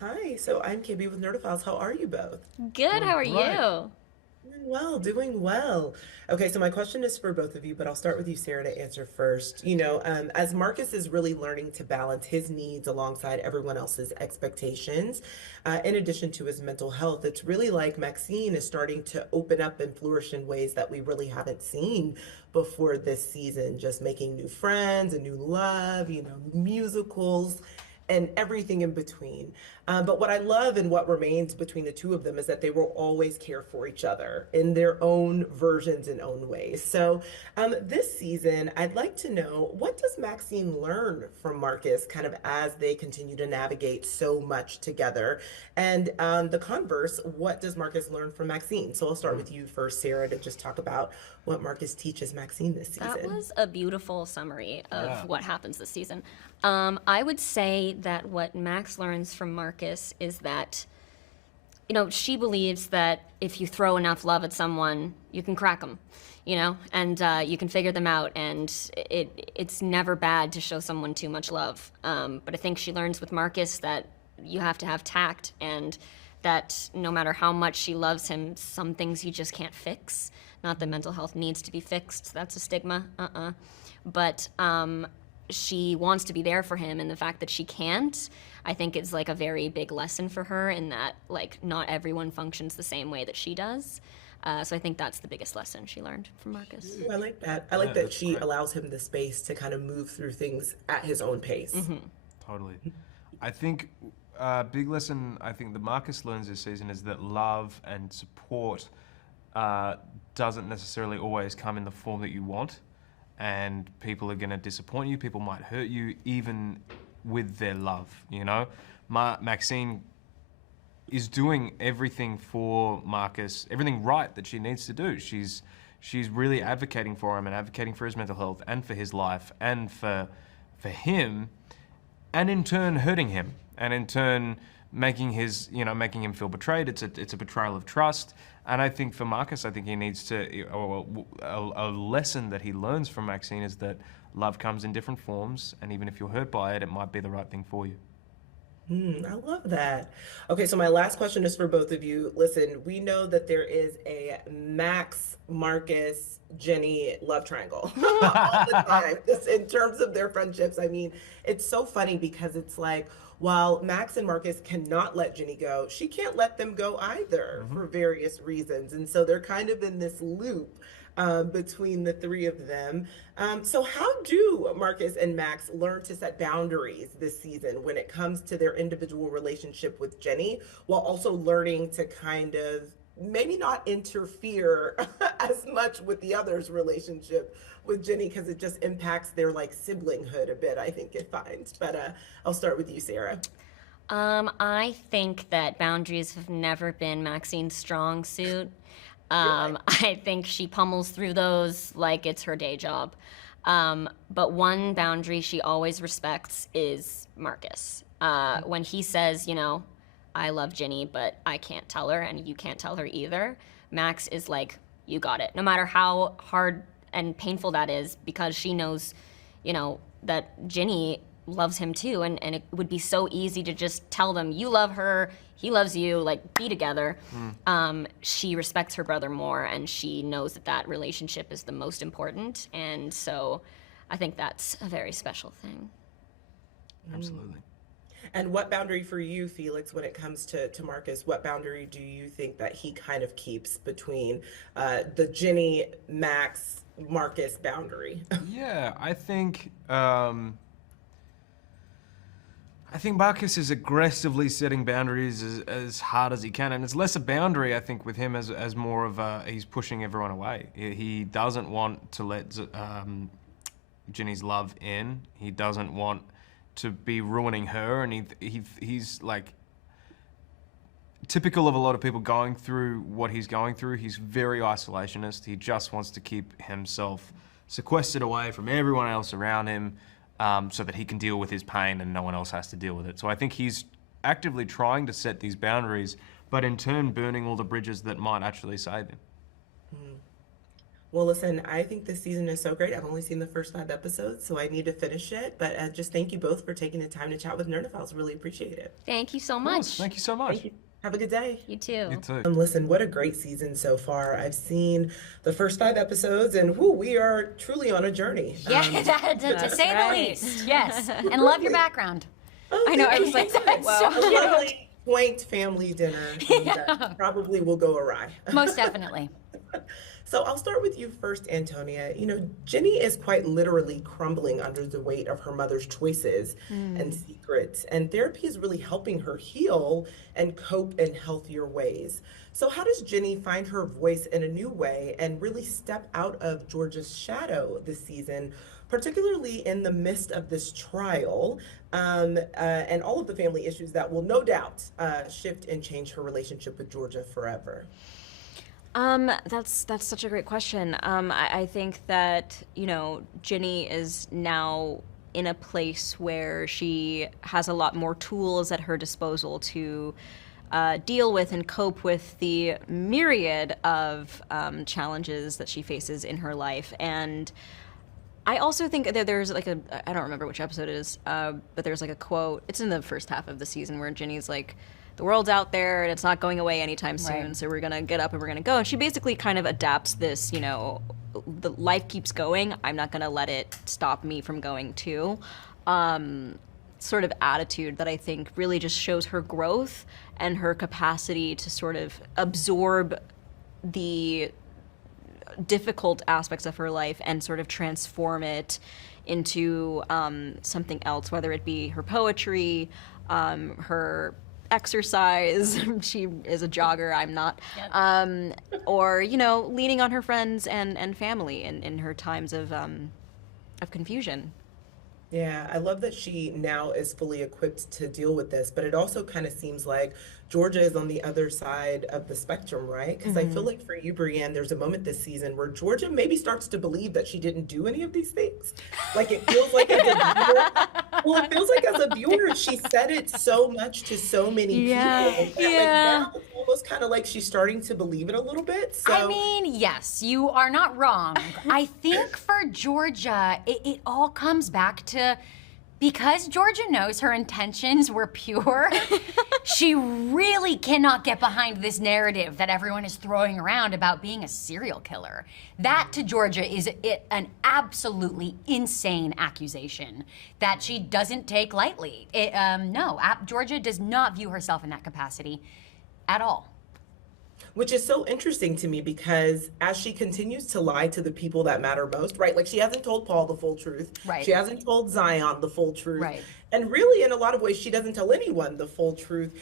Hi, so I'm KB with Nerdophiles. How are you both? Good, how Doing are great. you? Doing well, doing well. Okay, so my question is for both of you, but I'll start with you, Sarah, to answer first. As Marcus is really learning to balance his needs alongside everyone else's expectations, in addition to his mental health, it's really like Maxine is starting to open up and flourish in ways that we really haven't seen before this season, just making new friends, a new love, musicals and everything in between. But what I love and what remains between the two of them is that they will always care for each other in their own versions and own ways. So this season, I'd like to know, what does Maxine learn from Marcus kind of as they continue to navigate so much together? And the converse, what does Marcus learn from Maxine? So I'll start Mm. with you first, Sarah, to just talk about what Marcus teaches Maxine this That season. was a beautiful summary of Yeah. what happens this season. I would say that what Max learns from Marcus is that, she believes that if you throw enough love at someone, you can crack them, and you can figure them out, and it's never bad to show someone too much love. But I think she learns with Marcus that you have to have tact and that no matter how much she loves him, some things you just can't fix. Not that mental health needs to be fixed, that's a stigma, But she wants to be there for him, and the fact that she can't, I think is like a very big lesson for her in that, like, not everyone functions the same way that she does. So I think that's the biggest lesson she learned from Marcus. Ooh, I like that. I like Yeah, that that's she great. allows him the space to kind of move through things at his own pace. Totally. I think big lesson I think that Marcus learns this season is that love and support uh, doesn't necessarily always come in the form that you want, and people are going to disappoint you. People might hurt you, even with their love. Maxine is doing everything for Marcus, everything right that she needs to do. She's really advocating for him and advocating for his mental health and for his life and for him, and in turn hurting him, and in turn making him feel betrayed. It's a betrayal of trust. And I think for Marcus, I think he needs to, a lesson that he learns from Maxine is that love comes in different forms, and even if you're hurt by it, it might be the right thing for you. I love that. Okay, so my last question is for both of you. Listen, we know that there is a Max, Marcus, Jenny love triangle all the time. Just in terms of their friendships, I mean, it's so funny because it's like, while Max and Marcus cannot let Jenny go, she can't let them go either Hmm. for various reasons. And so they're kind of in this loop between the three of them. So, how do Marcus and Max learn to set boundaries this season when it comes to their individual relationship with Jenny, while also learning to kind of maybe not interfere as much with the other's relationship with Jenny because it just impacts their like siblinghood a bit, I think it finds. But I'll start with you, Sarah. I think that boundaries have never been Maxine's strong suit. Really? I think she pummels through those like it's her day job. But one boundary she always respects is Marcus. When he says, I love Ginny, but I can't tell her, and you can't tell her either, Max is like, you got it. No matter how hard and painful that is, because she knows, that Ginny loves him too, and it would be so easy to just tell them, you love her, he loves you, like, be together. She respects her brother more, and she knows that that relationship is the most important, and so I think that's a very special thing. Absolutely. And what boundary for you, Felix, when it comes to Marcus, what boundary do you think that he kind of keeps between the Jenny, Max, Marcus boundary? Yeah, I think Marcus is aggressively setting boundaries as hard as he can, and it's less a boundary, I think, with him as more of he's pushing everyone away. He doesn't want to let Ginny's love in. He doesn't want to be ruining her, and he's like typical of a lot of people going through what he's going through. He's very isolationist. He just wants to keep himself sequestered away from everyone else around him, so that he can deal with his pain and no one else has to deal with it. So I think he's actively trying to set these boundaries, but in turn burning all the bridges that might actually save him. Well, listen, I think this season is so great. I've only seen the first 5 episodes, so I need to finish it. But just thank you both for taking the time to chat with Nerdophiles. Really appreciate it. Thank you so Of course. much. Thank you so much. Thank you. Have a good day. You too. You too. Listen, what a great season so far. I've seen the first 5 episodes, and whoo, we are truly on a journey. Yeah, to say the least. Yes, and love your background. Oh, I know. I thank was like, you. that's A so cute. lovely, quaint family dinner that probably will go awry. Most definitely. So I'll start with you first, Antonia. Ginny is quite literally crumbling under the weight of her mother's choices and secrets, and therapy is really helping her heal and cope in healthier ways. So how does Ginny find her voice in a new way and really step out of George's shadow this season, particularly in the midst of this trial and all of the family issues that will no doubt shift and change her relationship with Georgia forever? That's such a great question. I think that, Ginny is now in a place where she has a lot more tools at her disposal to deal with and cope with the myriad of challenges that she faces in her life. And I also think that there's like I don't remember which episode it is, but there's like a quote. It's in the first half of the season where Ginny's like, the world's out there and it's not going away anytime soon, Right. so we're gonna get up and we're gonna go. And she basically kind of adapts this, the life keeps going, I'm not gonna let it stop me from going too. Sort of attitude that I think really just shows her growth and her capacity to sort of absorb the difficult aspects of her life and sort of transform it into something else, whether it be her poetry, her exercise. She is a jogger, I'm not. Or, leaning on her friends and family in her times of confusion. Yeah, I love that she now is fully equipped to deal with this, but it also kind of seems like Georgia is on the other side of the spectrum, right? Because I feel like for you, Brienne, there's a moment this season where Georgia maybe starts to believe that she didn't do any of these things. Like it feels like as a viewer, well, it feels like as a viewer, she said it so much to so many people that like now it's almost kind of like she's starting to believe it a little bit. So I mean, yes, you are not wrong. I think for Georgia, it all comes back to because Georgia knows her intentions were pure, she really cannot get behind this narrative that everyone is throwing around about being a serial killer. That to Georgia is an absolutely insane accusation that she doesn't take lightly. Georgia does not view herself in that capacity at all. which is so interesting to me because as she continues to lie to the people that matter most, right? Like she hasn't told Paul the full truth. Right. She hasn't told Zion the full truth. Right. And really, in a lot of ways, she doesn't tell anyone the full truth.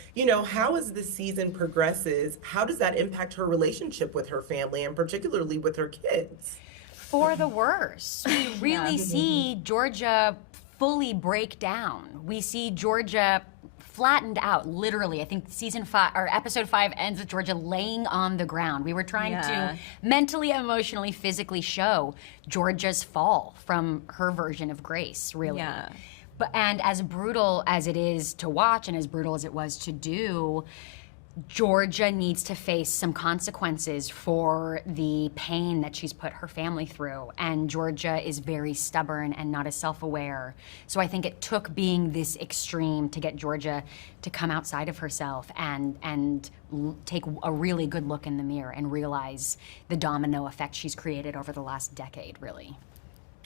How as the season progresses, how does that impact her relationship with her family and particularly with her kids? For the worse. We really see Georgia fully break down. We see Georgia flattened out, literally. I think season 5 or episode 5 ends with Georgia laying on the ground. We were trying to mentally, emotionally, physically show Georgia's fall from her version of grace, really. Yeah. And as brutal as it is to watch and as brutal as it was to do, Georgia needs to face some consequences for the pain that she's put her family through. And Georgia is very stubborn and not as self-aware. So I think it took being this extreme to get Georgia to come outside of herself and take a really good look in the mirror and realize the domino effect she's created over the last decade, really.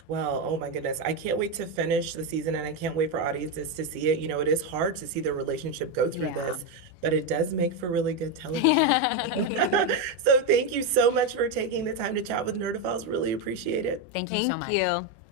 Well, oh my goodness. I can't wait to finish the season and I can't wait for audiences to see it. It is hard to see the relationship go through this, but it does make for really good television. So thank you so much for taking the time to chat with Nerdophiles. Really appreciate it. Thank you so much. Thank you.